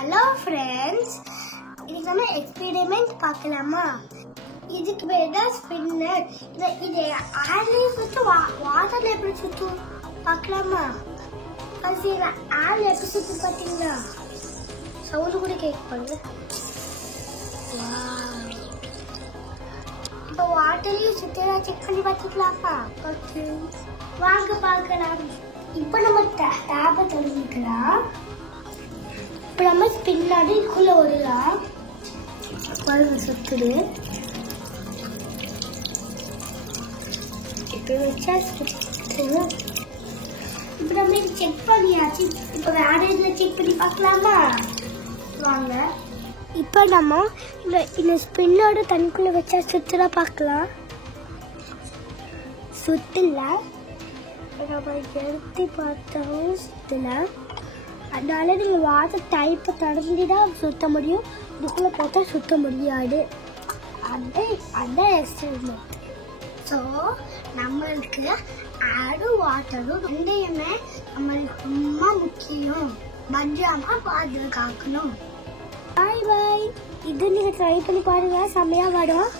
Hello friends, இன்னைக்கு நம்ம experiment பார்க்கலாமா? இதுக்கு பேர் தான் ஸ்பின்னர். இது ஆர்லயே சுத்து, வாட்டர்ல எப்படி சுத்தும் பார்க்கலாமா? அது ஆர்ல எப்படி சுத்து பார்த்தீங்களா? சவுண்ட் கூட கேட்பாங்க. இப்போ வாட்டர்லயும் சுத்தா செக் பண்ணி பார்த்துக்கலாமா? ஓகே, வாங்க பார்க்கலாம். இப்போ நம்ம டேப்பை தொடங்கிக்கலாம். இப்போ நம்ம ஸ்பின்னாடி இதுக்குள்ள விடலாம். பாருங்க சுத்துது. இப்போ வச்சா சுத்துது. இப்போ நம்ம இது செக் பண்ணியாச்சு. இப்போ வேற இதில் செக் பண்ணி பார்க்கலாமா? வாங்க. இப்போ நம்ம இந்த ஸ்பின்னோட தண்ணிக்குள்ள வச்சா சுற்றுலா பார்க்கலாம். சுத்தல நம்ம எடுத்து பார்த்தோம், சுத்தல. அதனால நீங்கள் வாட்டர் டைப்பை தொடர்ந்து தான் சுத்த முடியும். இதுக்குள்ளே பார்த்தா சுத்த முடியாது. அதான் எக்ஸ்பெரிமெண்ட். ஸோ நம்மளுக்கு ஆடும் வாட்டரும் ரெண்டையுமே நம்மளுக்கு ரொம்ப முக்கியம். பத்திரமா பாதுகாக்கணும். பாய் பாய். இது நீங்கள் ட்ரை பண்ணி பாருங்க, செம்மையாக வரும்.